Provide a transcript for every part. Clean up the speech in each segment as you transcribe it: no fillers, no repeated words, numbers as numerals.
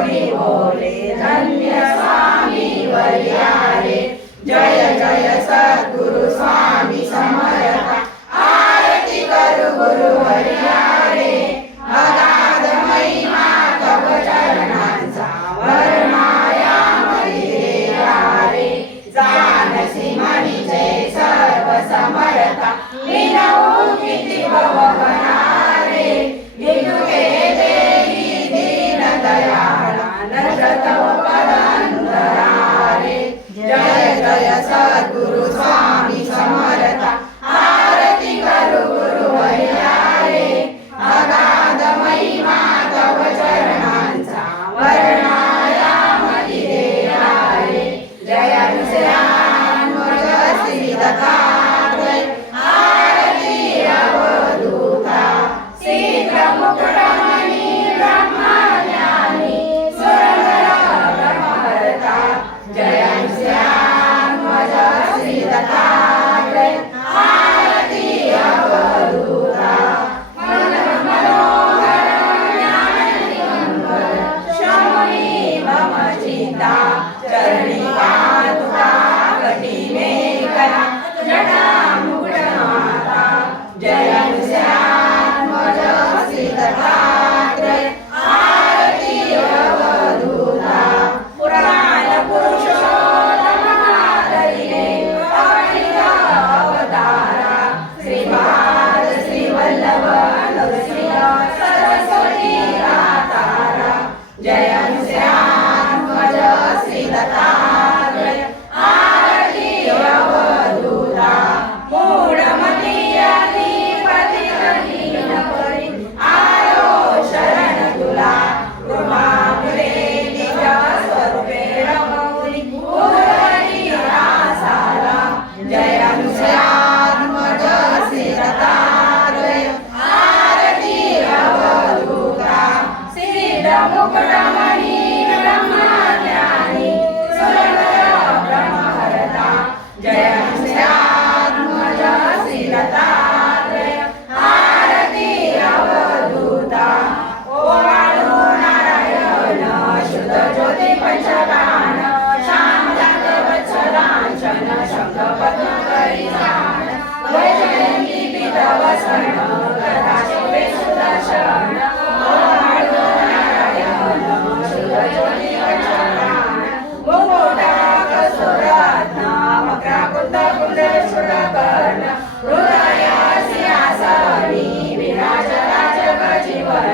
कोणी बोले धन्य स्वामी वर्या रे। जय जय सद्गुरु स्वामी समर्थ आरती करू गुरु वर्या रे। अगाध महिमा तव चरणांचा वर्णायामती देवा रे। जानसी म्हणीचे सर्व समर्था विनवू किती भवभरा रे। विनुके देवी दीन दयाळा नश तव पदांतरा रे। जय जय सद्गुरु स्वामी समर्थ आरती करू गुरु वर्या रे। अगाध महिमा तव चरणांचा वर्णायामती देवा रे। जय विषयांवर श्री दत्तात्रय आरती अवधूता। शीघ्र मुकुटमणि ब्रह्मज्ञानी सुरनर ब्रह्महर्ता। जय विषयांवर श्री दत्तात्रय आरती अवधूता। मनोहर ज्ञाननिर्मल शमुनी मम चिंता। चरणी पादुका कटी मेखला जटा मुकुटमाता। जय विषयांवर श्री दत्तात्रय आरती अवधूता। पुराण पुरुषोत्तम आदरिणे अवनीत अवतारा। श्रीपाद श्रीवल्लभ नृसिंह सरस्वती दातारा। जय विषयांवर श्री दत्तात्रय आरती अवधूता। मूढमती अधिपती दीन परी आयो शरण तुला। कृपा मुले निज स्वरूपे रमौली उदरी आसाला। जय विषयांवर श्री दत्तात्रय आरती अवधूता। सिद्ध मुकुटमणि ब्रह्मज्ञानी सुरनर ब्रह्महर्ता। जय विषयांवर श्री दत्तात्रय आरती अवधूता। ओवाळू नारायण शुद्ध ज्योती पंचबाण। शांत वत्सलांचन शंख पद्म करिजान। वैजयंती पीतवसन कथा शोभे सुदर्शन। ओवाळू नारायण शुद्ध ज्योती पंचबाण। मुकुटा कस्तूररत्न मकरकुंड कुंडलशूलकर्ण। हृदय सिंहासनी विराजराज गजीवन।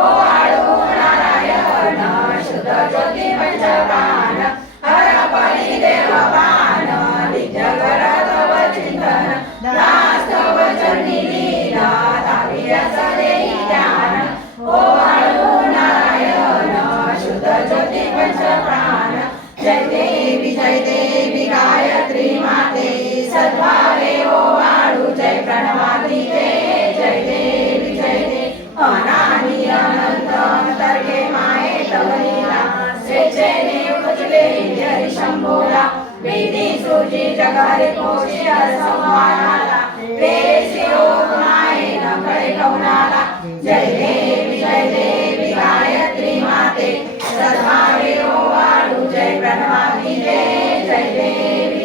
ओवाळू नारायण शुद्ध ज्योती पंचबाण। हरपरी देवबाण नित्य कर तव चिंतन। दास तव चरणी लीन तावियस देई ध्यान। ओवाळू नारायण शुद्ध ज्योती पंचप्राण। जय देवी गायत्री माते सद्भावे ओवाळू। जय प्रणवातीते जय देवी अनादि अनंत तर्के माये तव लीला। स्वेच्छेने उपजले हरी शंभोला। वेदी सृजी जगहरे पोषी असंहाराला। प्रेयसी योग मायेन कळे कवनाला। जय देवी गायत्री माते सद्भावे ओवाळू। जय प्रणवातीते जय देवी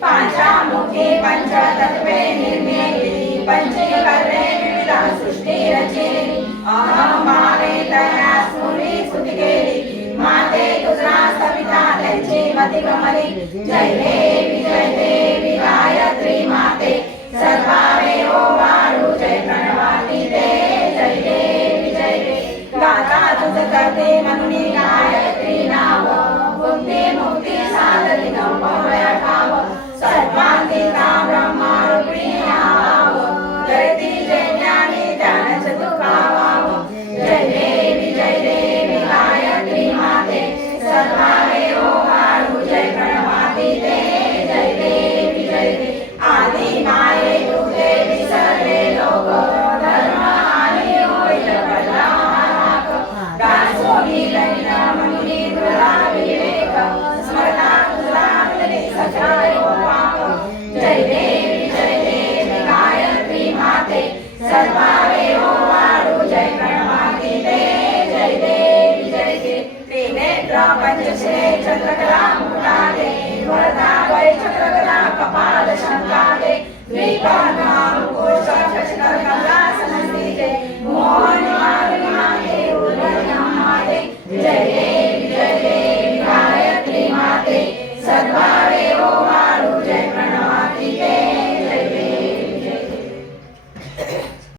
पांचामुखी पंचतत्वे निर्मिली। पंचीकरणे विविधा सृष्टी रचिली। अहम भावे तया स्फुरी स्तुती केली। माते तुझा सविता त्यांची मती कमली। जय देवी गायत्री माते सद्भावे ओवाळू। जय प्रणवातीते जय देवी गाता तुझ करते मनुनी गायत्री नाव। मुक्ती साधती नवया ठाव। सर्वांगिका ब्रह्मरूपिणी आव। जयती जय ज्ञानी ज्ञान चतुर्भाव। जय देवी गायत्री माते सद्भावे ओवाळू। जय प्रणवातीते जय देवी आदि माये तुझे विसरले કમલા સમસ્તી જય મોહન વાલી માતે ઉદયના માતે જય દેવી ગાયત્રી માતે સદભાવે ઓ મારું જય પ્રણામ